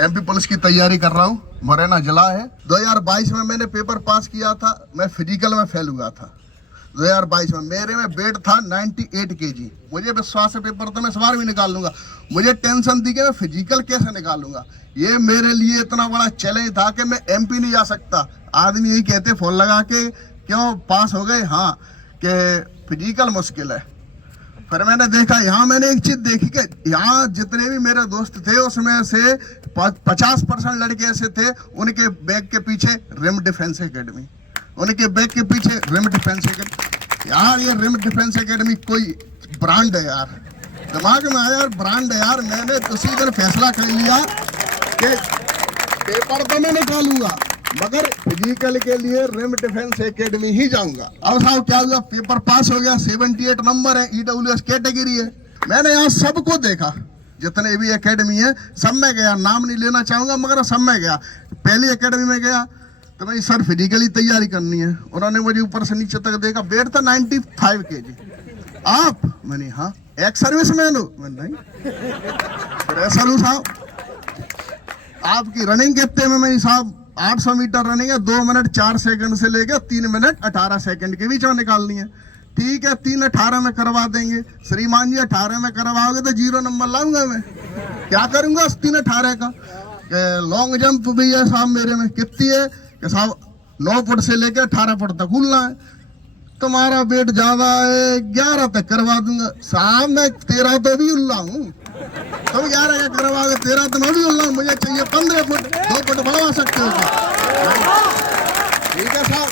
MP police की तैयारी कर रहा हूँ, मुरैना जिला है। 2022 में मैंने पेपर पास किया था, मैं फिजिकल में फेल हुआ था। 2022 में मेरे में वेट था 98 केजी। मुझे विश्वास है पेपर तो मैं इस बार भी निकाल लूंगा। मुझे टेंशन थी कि मैं फिजिकल कैसे निकालूंगा। ये मेरे लिए इतना बड़ा चैलेंज था कि मैं एमपी नहीं जा सकता। आदमी यही कहते फोन लगा के, क्यों पास हो गए? हाँ, कि फिजिकल मुश्किल है। फिर मैंने देखा, यहाँ मैंने एक चीज देखी कि यहाँ जितने भी मेरे दोस्त थे उसमें से 50% लड़के ऐसे थे, उनके बैग के पीछे रिम डिफेंस एकेडमी, उनके बैग के पीछे रिम डिफेंस एकेडमी। यार ये रिम डिफेंस एकेडमी कोई ब्रांड है यार, दिमाग में आया यार ब्रांड है यार। मैंने उसी दिन फैसला कर लिया कि पेपर तो मैं निकालूंगा मगर फिजिकल के लिए रिम डिफेंस एकेडमी ही जाऊंगा। अब साहब क्या हुआ, पेपर पास हो गया, 78 नंबर है, ईडब्ल्यूएस कैटेगरी है। मैंने यहाँ सबको देखा, जितने भी एकेडमी है सब में गया, नाम नहीं लेना चाहूंगा मगर सब में गया। पहली एकेडमी में गया तो भाई सर फिजिकली तैयारी करनी है। उन्होंने मुझे ऊपर से नीचे तक देखा, वेट था 95 केजी। आप? मैंने हाँ। एक्स सर्विसमैन हो? मैंने नहीं। फ्रेशर हूँ साहब। आपकी रनिंग कितने में? मैं साहब 800 मीटर रनिंग है, 2 मिनट 4 सेकंड से लेकर 3 मिनट 18 सेकंड के बीच में निकालनी है। ठीक है, 3:18 में करवा देंगे। श्रीमान जी 18 में करवाओगे तो 0 नंबर लाऊंगा मैं। क्या करूंगा 3:18 का? लॉन्ग जंप भी है साहब मेरे में। कितनी है कि साहब 9 फुट से लेकर 18 फुट तक कूदना है। तुम्हारा वेट ज्यादा है, 11 तक करवा दूंगा साहब। मैं 13 तो भी उल्ला हूँ, तुम 11 का करवा दो, 13 तो मैं भी उल्ला हूँ। मुझे चाहिए 15 फुट, 2 फुट बढ़वा सकते हो। ठीक है साहब,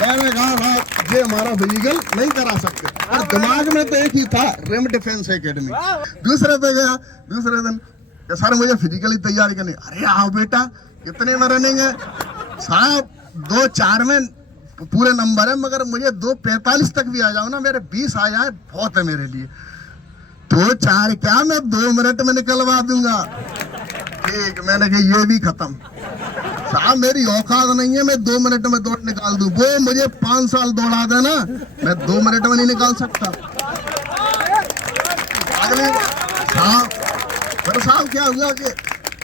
मैंने कहा साहब ये हमारा फिजिकल नहीं करा सकते। और दिमाग में तो एक ही था, रिम डिफेंस एकेडमी। दूसरे पे गया, दूसरे दिन सर मुझे फिजिकली तैयारी करनी। अरे आओ बेटा, कितने में रनिंग है? साहब 2:04 में पूरे नंबर है, मगर मुझे 2:45 तक भी आ जाओ ना, मेरे 20 आ जाए बहुत है मेरे लिए। 2:04 क्या, मैं 2 मिनट में निकलवा दूंगा। ठीक, मैंने कहा ये भी खत्म साहब, मेरी औकात नहीं है मैं 2 मिनट में दौड़ निकाल दूं। वो मुझे 5 साल दौड़ा देना, मैं 2 मिनट में नहीं निकाल सकता। अगले साहब, पर साहब क्या हुआ कि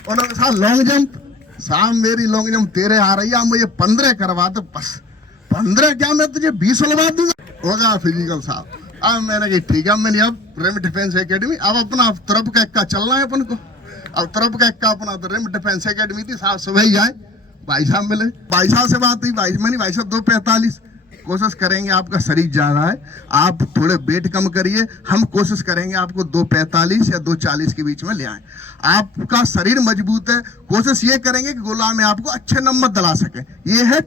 उन्होंने साहब लॉन्ग जंप, साहब मेरी लॉन्ग जंप 13 आ रही है, मुझे 15 करवा दो बस। 15 क्या, मैं तुझे 20 लगवा दूंगा। होगा फिजिकल साहब। अब मैंने कहा ठीक है, मैंने अब रिम डिफेंस एकेडमी, अब अपना तरफ का इक्का चलना है अपन को। अब तरफ का इक्का अपना तो रिम डिफेंस एकेडमी थी साहब। सुबह ही आए, भाई साहब मिले, भाई साहब से बात हुई। भाई साहब 2:45 कोशिश करेंगे, आपका शरीर ज्यादा है, आप थोड़े वेट कम करिए, हम कोशिश करेंगे आपको 2:45 या 2:40 के बीच में ले आए। आपका शरीर मजबूत है, कोशिश ये करेंगे कि गोला में आपको अच्छे नंबर दिला सके। ये है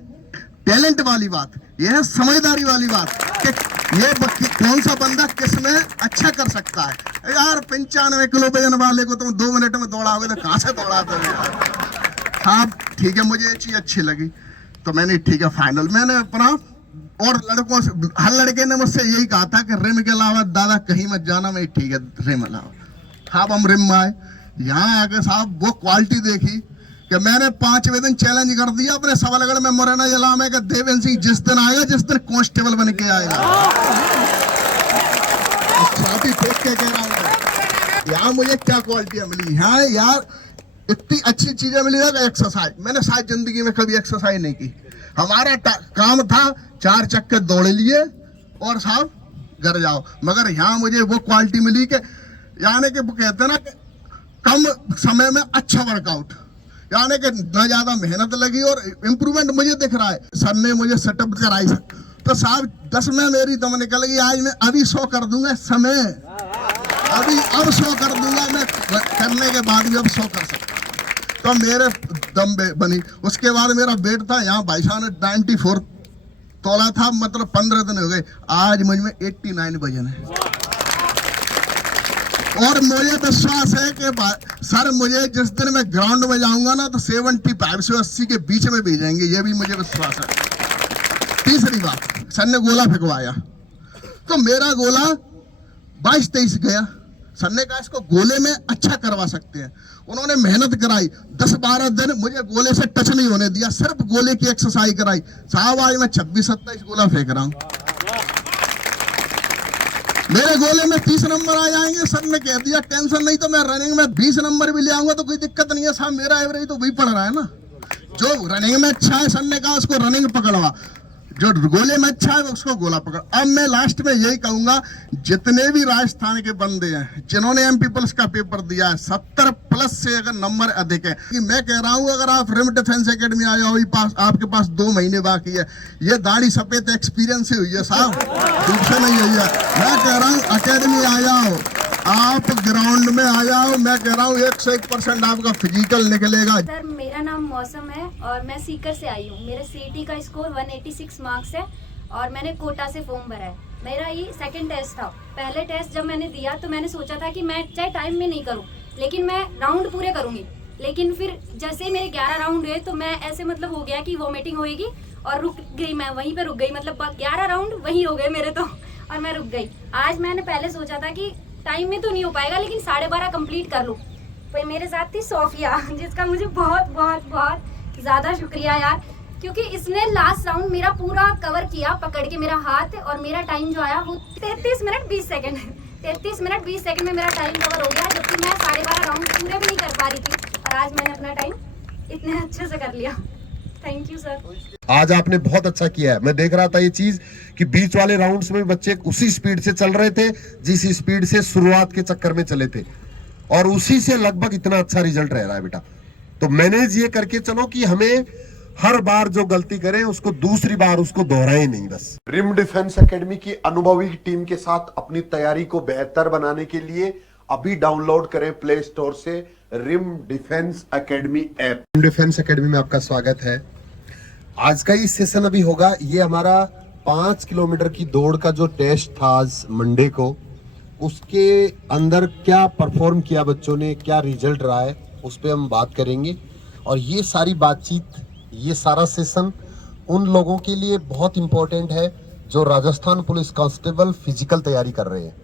टैलेंट वाली बात, ये है समझदारी वाली बात कि ये कौन सा बंदा किसमें अच्छा कर सकता है। यार 95 किलो वजन वाले को तुम 2 मिनट में दौड़ाओगे तो कहां से दौड़ाते हो? हाँ ठीक है, मुझे ये चीज अच्छी लगी तो मैंने ठीक है फाइनल मैंने अपना। और लड़कों से, हर लड़के ने मुझसे यही कहा था कि रिम के अलावा दादा कहीं मत जाना। मैं ठीक है रिम अलावा। हाँ हम रिम में आए, यहाँ आके साहब वो क्वालिटी देखी कि मैंने 5वें दिन चैलेंज कर दिया अपने सबलगढ़ में मुरैना जिला में कि देवेंद्र सिंह जिस दिन आएगा, जिस दिन कांस्टेबल बन के आएगा। साथी देख के कह रहा हूँ यहाँ मुझे क्या क्वालिटियां मिली। यहाँ यार इतनी अच्छी चीजें मिली ना। एक्सरसाइज, मैंने शायद जिंदगी में कभी एक्सरसाइज नहीं की। हमारा काम था 4 चक्कर दौड़ लिए और साहब घर जाओ। मगर यहाँ मुझे वो क्वालिटी मिली कि यानी कि वो कहते हैं ना कि कम समय में अच्छा वर्कआउट, यानी कि न ज्यादा मेहनत लगी और इम्प्रूवमेंट मुझे दिख रहा है। सर ने मुझे सेटअप कराई तो साहब 10 में मेरी दम निकल गई। आज मैं अभी 100 कर दूंगा समय, अभी अब 100 कर दूंगा मैं, करने के बाद भी अब 100 कर सकता। तो मेरे दम बनी। उसके बाद मेरा वेट था, यहाँ भाई साहब ने 94 तोला था, मतलब 15 दिन हो गए। आज मुझ में 89 वजन है और मुझे विश्वास है कि सर मुझे जिस दिन मैं ग्राउंड में जाऊंगा ना तो 75 से 80 के बीच में भेजेंगे, ये भी मुझे विश्वास है। तीसरी बात, सर ने गोला फेंकवाया तो मेरा गोला 22-23 गया। सर ने कहा इसको गोले में अच्छा करवा सकते हैं। उन्होंने मेहनत कराई, 10-12 दिन मुझे गोले से टच नहीं होने दिया, सिर्फ गोले की एक्सरसाइज कराई। साहब आज मैं 26-27 गोला फेंक रहा हूं। मेरे गोले में 30 नंबर आ जाएंगे। सर ने कह दिया टेंशन नहीं, तो मैं रनिंग में 20 नंबर भी ले आऊंगा तो कोई दिक्कत नहीं है साहब, मेरा एवरेज तो वही पड़ रहा है ना। जो रनिंग में अच्छा है, सर ने कहा उसको रनिंग पकड़वा, जो गोले में अच्छा है उसको गोला पकड़। अब मैं लास्ट में यही कहूंगा, जितने भी राजस्थान के बंदे हैं जिन्होंने एमपी पुलिस का पेपर दिया है, 70 प्लस से अगर नंबर अधिक है, कि मैं कह रहा हूं अगर आप रिम डिफेंस एकेडमी आ जाओ, आपके पास 2 महीने बाकी है, ये दाढ़ी सफेद एक्सपीरियंस से हुई है साहब, धूप से नहीं हुई है। मैं कह रहा हूँ अकेडमी आ जाओ, आप ग्राउंड में आ जाओ, मैं कह रहा हूँ 101% आपका फिजिकल निकलेगा। सर मेरा नाम मौसम है और मैं सीकर से आई हूँ। मेरे सीटी का स्कोर 186 मार्क्स है और मैंने कोटा से फॉर्म भरा है। मेरा ये सेकंड टेस्ट था। पहले टेस्ट जब मैंने दिया तो मैंने सोचा था कि मैं चाहे टाइम में नहीं करूँ लेकिन मैं राउंड पूरे करूँगी, लेकिन फिर जैसे ही मेरे 11 राउंड हुए तो मैं ऐसे मतलब हो गया कि वॉमिटिंग होएगी और रुक गई, मैं वहीं पे रुक गई, मतलब 11 राउंड वहीं हो गए मेरे तो, और मैं रुक गई। आज मैंने पहले सोचा था कि टाइम में तो नहीं हो पाएगा लेकिन 12:30 कंप्लीट कर लूँ। तो मेरे साथ थी सोफिया, जिसका मुझे बहुत बहुत बहुत ज़्यादा शुक्रिया यार, क्योंकि इसने लास्ट राउंड मेरा पूरा कवर किया पकड़ के मेरा हाथ, और मेरा टाइम जो आया वो 33 मिनट 20 सेकंड 33 मिनट 20 सेकंड में मेरा टाइम कवर हो गया, जबकि मैं 12:30 राउंड पूरे भी नहीं कर पा रही थी, और आज मैंने अपना टाइम इतने अच्छे से कर लिया। Thank you sir. आज आपने बहुत अच्छा किया है। मैं देख रहा था ये चीज कि बीच वाले राउंड्स में बच्चे उसी स्पीड से चल रहे थे जिस स्पीड से शुरुआत के चक्कर में चले थे, और उसी से लगभग इतना अच्छा रिजल्ट रह रहा है बेटा। तो मैनेज ये करके चलो कि हमें हर बार जो गलती करें उसको दूसरी बार उसको दोहराए नहीं बस। रिम डिफेंस एकेडमी की अनुभवी टीम के साथ अपनी तैयारी को बेहतर बनाने के लिए अभी डाउनलोड करें प्ले स्टोर से Rim defence academy app. Rim defence academy में आपका स्वागत है। आज का ये सेशन अभी होगा, ये हमारा 5 किलोमीटर की दौड़ का जो टेस्ट था आज मंडे को, उसके अंदर क्या परफॉर्म किया बच्चों ने, क्या रिजल्ट रहा है, उस पर हम बात करेंगे। और ये सारी बातचीत, ये सारा सेशन उन लोगों के लिए बहुत इंपॉर्टेंट है जो राजस्थान पुलिस कांस्टेबल फिजिकल तैयारी कर रहे हैं।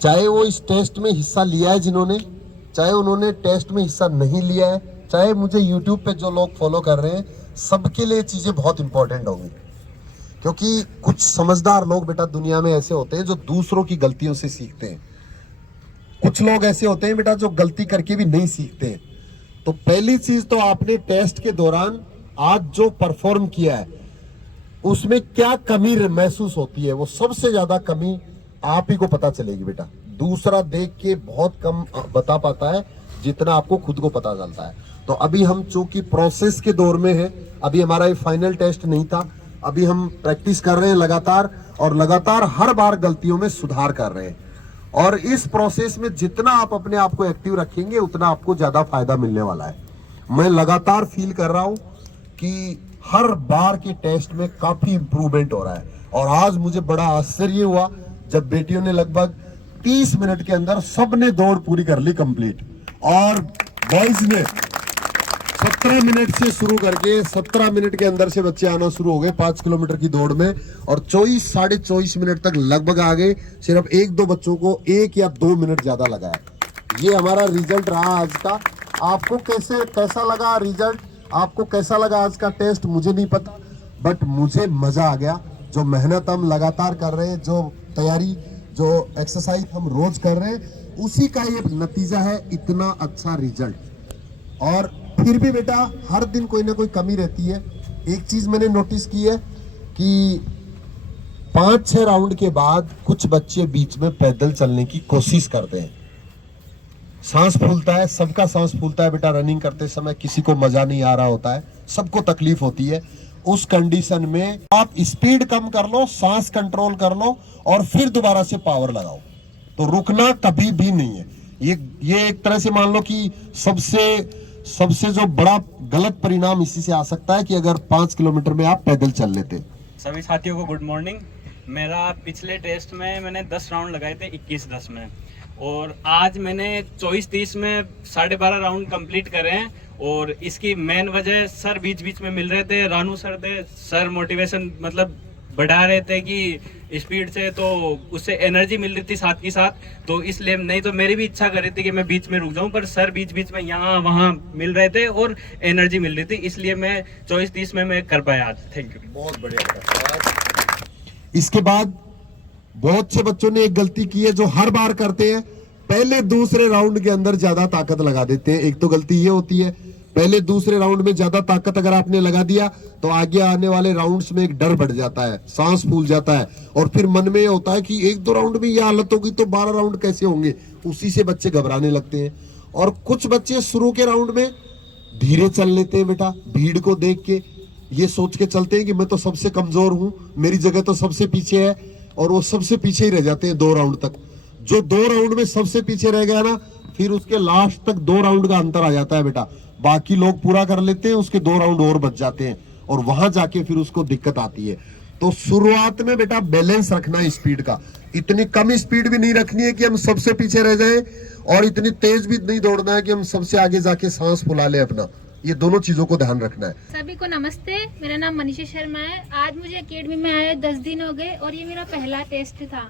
चाहे वो इस टेस्ट में हिस्सा लिया है जिन्होंने, चाहे उन्होंने टेस्ट में हिस्सा नहीं लिया है, चाहे मुझे यूट्यूब पे जो लोग फॉलो कर रहे हैं, सबके लिए चीजें बहुत इंपॉर्टेंट होंगी। क्योंकि कुछ समझदार लोग बेटा दुनिया में ऐसे होते हैं जो दूसरों की गलतियों से सीखते हैं, कुछ लोग ऐसे होते हैं बेटा जो गलती करके भी नहीं सीखते हैं। तो पहली चीज तो आपने टेस्ट के दौरान आज जो परफॉर्म किया है उसमें क्या कमी महसूस होती है, वो सबसे ज्यादा कमी आप ही को पता चलेगी बेटा। दूसरा देख के बहुत कम बता पाता है जितना आपको खुद को पता चलता है। तो अभी हम चूंकि प्रोसेस के दौर में है, अभी हमारा ये फाइनल टेस्ट नहीं था, अभी हम प्रैक्टिस कर रहे हैं लगातार, और लगातार हर बार गलतियों में सुधार कर रहे हैं। और इस प्रोसेस में जितना आप अपने आप को एक्टिव रखेंगे उतना आपको ज्यादा फायदा मिलने वाला है। मैं लगातार फील कर रहा हूं कि हर बार के टेस्ट में काफी इंप्रूवमेंट हो रहा है। और आज मुझे बड़ा आश्चर्य हुआ जब बेटियों ने लगभग 30 मिनट के अंदर सबने दौड़ पूरी कर ली कंप्लीट, और बॉयज ने 17 मिनट से शुरू करके 17 मिनट के अंदर से बच्चे आना शुरू हो गए 5 किलोमीटर की दौड़ में, और 24-24.5 मिनट तक लगभग आ गए। सिर्फ 1-2 बच्चों को 1 या 2 मिनट ज्यादा लगा है। ये हमारा रिजल्ट रहा आज का। आपको कैसा लगा रिजल्ट, आपको कैसा लगा आज का टेस्ट, मुझे नहीं पता, बट मुझे मजा आ गया। जो मेहनत हम लगातार कर रहे हैं, जो तैयारी, जो एक्सरसाइज हम रोज कर रहे हैं, उसी का ये नतीजा है इतना अच्छा रिजल्ट। और फिर भी बेटा हर दिन कोई ना कोई कमी रहती है। एक चीज मैंने नोटिस की है कि 5-6 राउंड के बाद कुछ बच्चे बीच में पैदल चलने की कोशिश करते हैं। सांस फूलता है, सबका सांस फूलता है बेटा रनिंग करते समय, किसी को मजा नहीं आ रहा होता है, सबको तकलीफ होती है। उस कंडीशन में आप स्पीड कम कर लो, सांस कंट्रोल कर लो, और फिर दोबारा से पावर लगाओ। तो रुकना कभी भी नहीं है। ये एक तरह से मान लो कि सबसे जो बड़ा गलत परिणाम इसी से आ सकता है कि अगर 5 किलोमीटर में आप पैदल चल लेते। सभी साथियों को गुड मॉर्निंग। मेरा पिछले टेस्ट में मैंने 10 राउंड लगाए थे 21-10 में, और आज मैंने 24-30 में 12.5 राउंड कंप्लीट करे हैं। और इसकी मेन वजह सर बीच बीच में मिल रहे थे, रानू सर थे, सर मोटिवेशन मतलब बढ़ा रहे थे कि स्पीड से, तो उससे एनर्जी मिल रही थी साथ के साथ। तो इसलिए नहीं तो मेरी भी इच्छा कर रही थी कि मैं बीच में रुक जाऊं, पर सर बीच बीच में यहाँ वहाँ मिल रहे थे और एनर्जी मिल रही थी, इसलिए मैं 24-30 में मैं कर पाया आज। Thank you. बहुत बढ़िया। इसके बाद बहुत से बच्चों ने एक गलती की है जो हर बार करते हैं, पहले दूसरे राउंड के अंदर ज्यादा ताकत लगा देते हैं। एक तो गलती ये होती है, पहले दूसरे राउंड में ज्यादा ताकत अगर आपने लगा दिया तो आगे आने वाले राउंड्स में एक डर बढ़ जाता है, सांस फूल जाता है, और फिर मन में ये होता है कि एक दो राउंड में ये हालत होगी तो 12 राउंड कैसे होंगे। उसी से बच्चे घबराने लगते हैं। और कुछ बच्चे शुरू के राउंड में धीरे चल लेते हैं बेटा, भीड़ को देख के ये सोच के चलते हैं कि मैं तो सबसे कमजोर हूं, मेरी जगह तो सबसे पीछे है, और वो सबसे पीछे ही रह जाते हैं 2 राउंड तक। जो 2 राउंड में सबसे पीछे रह गया ना, फिर उसके लास्ट तक 2 राउंड का अंतर आ जाता है बेटा। बाकी लोग पूरा कर लेते हैं, उसके 2 राउंड और बच जाते हैं, और वहां जाके फिर उसको दिक्कत आती है। तो शुरुआत में बेटा बैलेंस रखना है स्पीड का। इतनी कम स्पीड भी नहीं रखनी है कि हम सबसे पीछे रह जाएं, और इतनी तेज भी नहीं दौड़ना है कि हम सबसे आगे जाके सांस फुला ले अपना। ये दोनों चीजों को ध्यान रखना है। सभी को नमस्ते, मेरा नाम मनीषा शर्मा है। आज मुझे एकेडमी में आए 10 दिन हो गए और ये मेरा पहला टेस्ट था।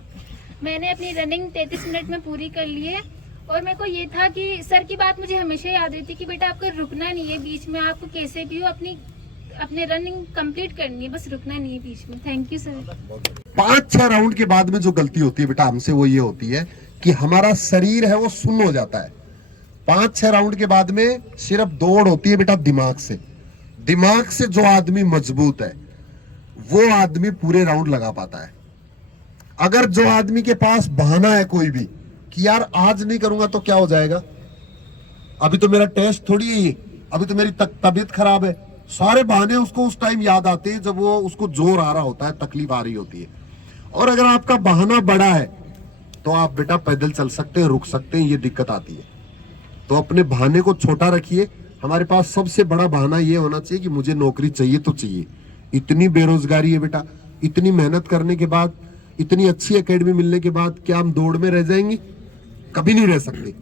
मैंने अपनी रनिंग 33 मिनट में पूरी कर ली है, और मेरे को ये था कि सर की बात मुझे हमेशा याद रहती कि बेटा आपको रुकना नहीं है बीच में, आपको कैसे भी हो अपनी रनिंग कंप्लीट करनी है, बस रुकना नहीं है बीच में। Thank you sir. 5-6 राउंड के बाद में जो गलती होती है बेटा हमसे, वो ये होती है कि हमारा शरीर है वो सुन्न हो जाता है। 5-6 राउंड के बाद में सिर्फ दौड़ होती है बेटा दिमाग से। दिमाग से जो आदमी मजबूत है वो आदमी पूरे राउंड लगा पाता है। अगर जो आदमी के पास बहाना है कोई भी कि यार आज नहीं करूंगा तो क्या हो जाएगा, अभी तो मेरा टेस्ट थोड़ी है ये, अभी तो मेरी तबीयत खराब है, सारे बहाने उसको उस टाइम याद आते हैं जब वो उसको जोर आ रहा होता है, तकलीफ आ रही होती है। और अगर आपका बहाना बड़ा है तो आप बेटा पैदल चल सकते हैं, रुक सकते हैं, ये दिक्कत आती है। तो अपने बहाने को छोटा रखिए। हमारे पास सबसे बड़ा बहाना ये होना चाहिए कि मुझे नौकरी चाहिए तो चाहिए। इतनी बेरोजगारी है बेटा, इतनी मेहनत करने के बाद, इतनी अच्छी एकेडमी मिलने के बाद क्या हम दौड़ में रह जाएंगे? कभी नहीं रह सकते।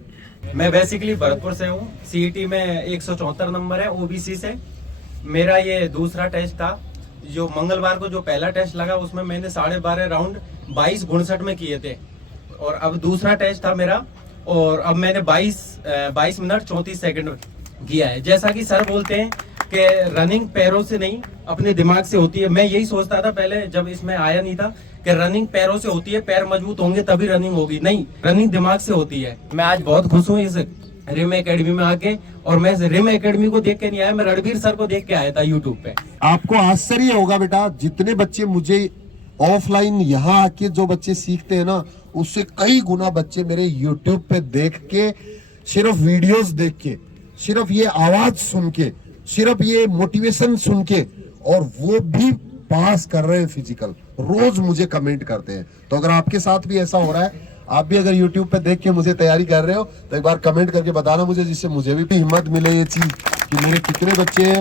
मैं बेसिकली भरतपुर से हूँ। सीईटी में 174 नंबर है ओबीसी से। मेरा ये दूसरा टेस्ट था। जो मंगलवार को जो पहला टेस्ट लगा उसमें मैंने 12.5 राउंड 22:59 में किए थे, और अब दूसरा टेस्ट था मेरा, और अब मैंने 22 मिनट 34 सेकंड किया है। जैसा कि सर बोलते हैं कि रनिंग पैरों से नहीं अपने दिमाग से होती है। मैं यही सोचता था पहले जब इसमें आया नहीं था कि रनिंग पैरों से होती है, पैर मजबूत होंगे तभी रनिंग होगी। नहीं, रनिंग दिमाग से होती है। मैं आज बहुत खुश हूँ इस रिम एकेडमी में आके, और मैं रिम एकेडमी को देख के नहीं आया, मैं रणवीर सर को देख के आया था यूट्यूब पे। आपको आश्चर्य होगा बेटा, जितने बच्चे मुझे ऑफलाइन यहाँ आके जो बच्चे सीखते हैं ना, उससे कई गुना बच्चे मेरे यूट्यूब पे देख के, सिर्फ वीडियोस देख के, सिर्फ ये आवाज सुन के, सिर्फ ये मोटिवेशन सुन के, और वो भी पास कर रहे हैं फिजिकल। रोज मुझे कमेंट करते हैं। तो अगर आपके साथ भी ऐसा हो रहा है, आप भी अगर YouTube पे देख के मुझे तैयारी कर रहे हो, तो एक बार कमेंट करके बताना मुझे, जिससे मुझे भी हिम्मत मिले ये चीज कि मेरे कितने बच्चे हैं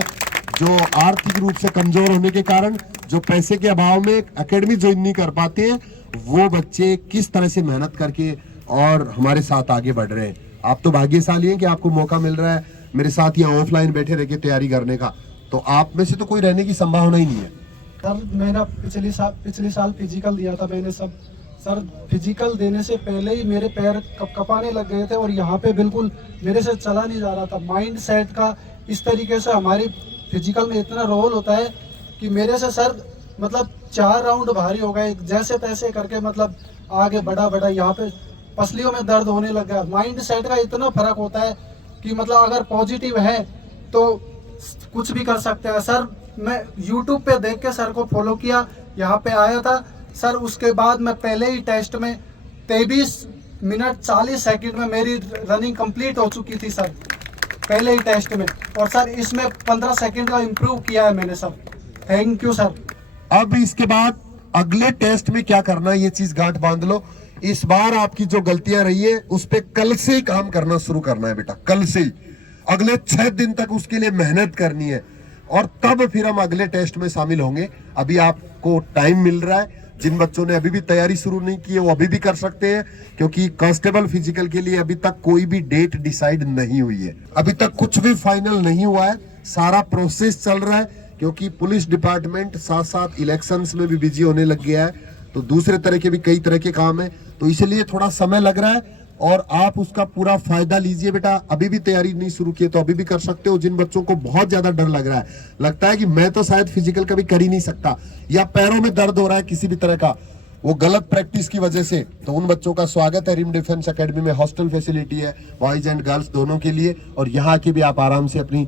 जो आर्थिक रूप से कमजोर होने के कारण, जो पैसे के अभाव में एकेडमी ज्वाइन नहीं कर पाते हैं, वो बच्चे किस तरह से मेहनत करके और हमारे साथ आगे बढ़ रहे हैं। आप तो भाग्यशाली हैं कि आपको मौका मिल रहा है मेरे साथ यहाँ ऑफलाइन बैठे रह के तैयारी करने का। तो आप में से तो कोई रहने की संभावना ही नहीं है। सर मैंने पिछले साल फिजिकल दिया था मैंने सब। सर फिजिकल देने से पहले ही मेरे पैर कपाने लग गए थे, और यहाँ पे बिल्कुल मेरे से चला नहीं जा रहा था। माइंड सेट का इस तरीके से हमारी फिजिकल में इतना रोल होता है कि मेरे से सर मतलब 4 राउंड भारी हो गए, जैसे तैसे करके मतलब आगे बढ़ा यहाँ पे पसलियों में दर्द होने लग गया। माइंड सेट का इतना फर्क होता है कि मतलब अगर पॉजिटिव है तो कुछ भी कर सकते हैं। सर मैं YouTube पे देख के सर को फॉलो किया, यहाँ पे आया था सर। उसके बाद मैं पहले ही टेस्ट में 23 मिनट 40 सेकंड में मेरी रनिंग कंप्लीट हो चुकी थी सर, पहले ही टेस्ट में। और सर इसमें 15 सेकंड का इम्प्रूव किया है मैंने सर। Thank you sir. अब इसके बाद अगले टेस्ट में क्या करना है, ये चीज गांठ बांध लो। इस बार आपकी जो गलतियां रही है उस पे कल से ही काम करना शुरू करना है बेटा, कल से ही। अगले 6 दिन तक उसके लिए मेहनत करनी है, और तब फिर हम अगले टेस्ट में शामिल होंगे। अभी आपको टाइम मिल रहा है। जिन बच्चों ने अभी भी तैयारी शुरू नहीं की है वो अभी भी कर सकते हैं, क्योंकि कांस्टेबल फिजिकल के लिए अभी तक कोई भी डेट डिसाइड नहीं हुई है। अभी तक कुछ भी फाइनल नहीं हुआ है, सारा प्रोसेस चल रहा है, क्योंकि पुलिस डिपार्टमेंट साथ साथ इलेक्शंस में भी बिजी होने लग गया है। तो दूसरे तरह के भी कई तरह के काम है, तो इसलिए थोड़ा समय लग रहा है, और आप उसका पूरा फायदा लीजिए बेटा। अभी भी तैयारी नहीं शुरू की है तो अभी भी कर सकते हो। जिन बच्चों को बहुत ज्यादा डर लग रहा है, लगता है कि मैं तो शायद फिजिकल कभी कर ही नहीं सकता, या पैरों में दर्द हो रहा है किसी भी तरह का, वो गलत प्रैक्टिस की वजह से। तो उन बच्चों का स्वागत है रिम डिफेंस एकेडमी में। हॉस्टल फैसिलिटी है बॉयज एंड गर्ल्स दोनों के लिए, और यहाँ की भी आप आराम से अपनी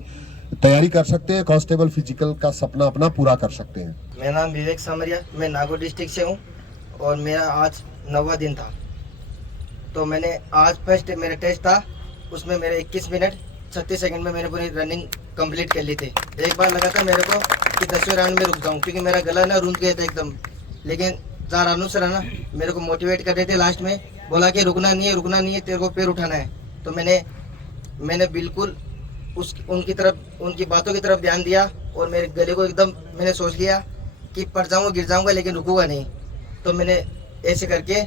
तैयारी कर सकते हैं। कांस्टेबल फिजिकल का सपना अपना पूरा कर सकते हैं। मेरा नाम विवेक सामरिया, मैं नागौर डिस्ट्रिक्ट से हूँ और मेरा आज 9वां दिन था। तो मैंने आज फर्स्ट मेरा टेस्ट था, उसमें मेरे 21 मिनट 36 सेकंड में मैंने पूरी रनिंग कंप्लीट कर ली थी। एक बार लगा था मेरे को कि 10वें राउंड में रुक जाऊँ, क्योंकि मेरा गला ना रूंध गया था एकदम। लेकिन जहाँ रानू सर है ना, मेरे को मोटिवेट कर रहे थे लास्ट में, बोला कि रुकना नहीं है, तेरे को पैर उठाना है। तो मैंने बिल्कुल उनकी बातों की तरफ ध्यान दिया और मेरे गले को एकदम मैंने सोच लिया कि पड़ जाऊंगा, गिर जाऊंगा, लेकिन रुकूंगा नहीं। तो मैंने ऐसे करके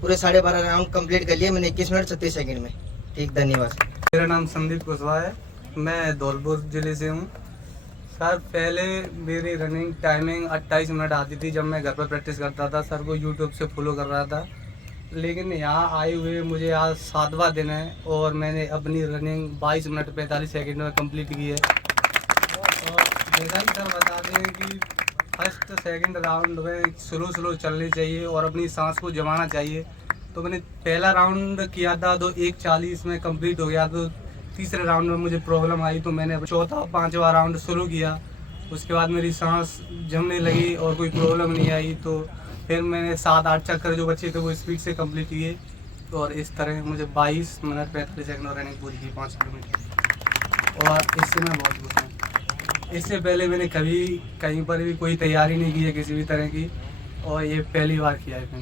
पूरे 12.5 राउंड कंप्लीट कर लिए मैंने 21 मिनट 36 सेकंड में। ठीक, धन्यवाद। मेरा नाम संदीप कुशवाहा है, मैं धौलपुर ज़िले से हूँ। सर पहले मेरी रनिंग टाइमिंग 28 मिनट आती थी जब मैं घर पर प्रैक्टिस करता था, सर को यूट्यूब से फॉलो कर रहा था। लेकिन यहाँ आए हुए मुझे आज 7वां दिन है और मैंने अपनी रनिंग 22 मिनट 45 सेकंड में कंप्लीट की है। और जैसा कि सर बताते हैं कि फर्स्ट सेकंड राउंड में स्लो चलनी चाहिए और अपनी सांस को जमाना चाहिए। तो मैंने पहला राउंड किया था तो 1:40 में कंप्लीट हो गया। तो तीसरे राउंड में मुझे प्रॉब्लम आई तो मैंने चौथा 5वां राउंड शुरू किया। उसके बाद मेरी सांस जमने लगी और कोई प्रॉब्लम नहीं आई। तो फिर मैंने 7-8 चक्कर जो बच्चे थे वो स्पीड से कंप्लीट किए और इस तरह मुझे 22 मिनट 45 सेकंड रनिंग पूरी की 5 किलोमीटर। और इससे मैं बहुत खुश हूँ। इससे पहले मैंने कभी कहीं पर भी कोई तैयारी नहीं की है किसी भी तरह की, और ये पहली बार किया है मैंने।